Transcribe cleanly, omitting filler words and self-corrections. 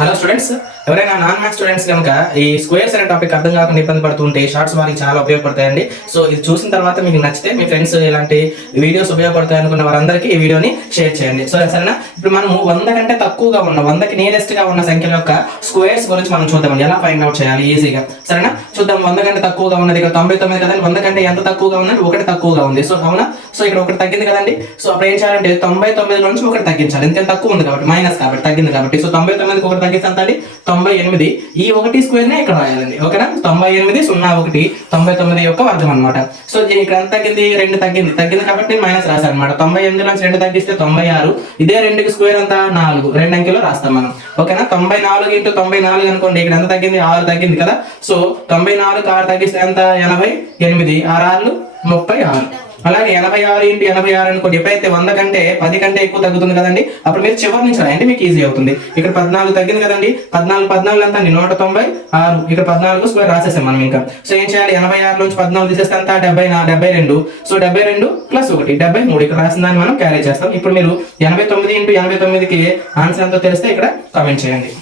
Hello students, ఎవరైనా non maths students కనుక ఈ స్క్వేర్స్ అనే టాపిక్ అర్థం కాకుండా ఇబ్బంది పడుతుంటే షార్ట్స్ వారికి చాలా ఉపయోగపడతాయండి. సో ఇది చూసిన తర్వాత మీకు నచ్చితే మీ ఫ్రెండ్స్ ఇలాంటి వీడియోస్ ఉపయోగపడతాయి అనుకున్న వారందరికీ ఈ వీడియోని షేర్ చేయండి. సో సరేనా, ఇప్పుడు మనము 100 కంటే తక్కువగా ఉన్న 100కి నియరెస్ట్ గా ఉన్న సంఖ్యల యొక్క స్క్వేర్స్ గురించి మనం చూద్దాం, ఎలా ఫైండ్ అవుట్ చేయాలి ఈజీగా. సరేనా, చూద్దాం. 100 కంటే తక్కువగా ఉన్నది ఇక్కడ 99 కదండి. 100 కంటే ఎంత తక్కువగా ఉన్నది? 1 తక్కువగా ఉంది. సో అవునా, సో ఇక్కడ 1 తగ్గింది కదండి. సో అప్పుడు ఏం చేయాలంటే 99 నుంచి 1 తగ్గించాలి, ఎందుకంటే తక్కువ ఉంది కాబట్టి, మైనస్ కాబట్టి తగ్గింది కాబట్టి. సో 99కి 1 తగ్గిస్తే ఎంత అండి? 98. ఈ 1 స్క్వేర్ నే ఇక్కడ రాయాలండి. ఓకేనా, 98 01 99 యొక్క వర్గం అనమాట. సో దీని ఇక్కడ ఎంత తగ్గింది? 2 తగ్గింది కాబట్టి మైనస్ రాశాను అనమాట. 98 నుంచి 2 తగ్గిస్తే 96. ఇదే 2కి స్క్వేర్ అంతా 4, 2 అంకెలో రాస్తాం మనం. ఓకేనా, 94 ఇంటూ 94 అనుకోండి. ఇక్కడ ఎంత తగ్గింది? 6 తగ్గింది కదా. సో 94కి 6 తగ్గిస్తే ఎంత? 88. 6 36. అలాగే 86 ఇంటూ 86 అనుకోండి. ఎప్పుడైతే 100 కంటే 10 కంటే ఎక్కువ తగ్గుతుంది కదండి, అప్పుడు మీరు చివరి నుంచి రాయండి, మీకు ఈజీ అవుతుంది. ఇక్కడ 14 తగ్గింది కదండి. 14 ఎంత అండి? 196. ఇక్కడ 14 స్క్వేర్ రాసేసాం మనం. ఇంకా సో ఏం చేయాలి? 86 నుంచి 14 తీసేస్తే అంత 72. So 72 plus 1 73. ఇక్కడ రాసిన దాన్ని మనం క్యారీ చేస్తాం. ఇప్పుడు మీరు 89 ఇంటూ 89కి ఆన్సర్ ఎంతో తెలిస్తే ఇక్కడ కామెంట్ చేయండి.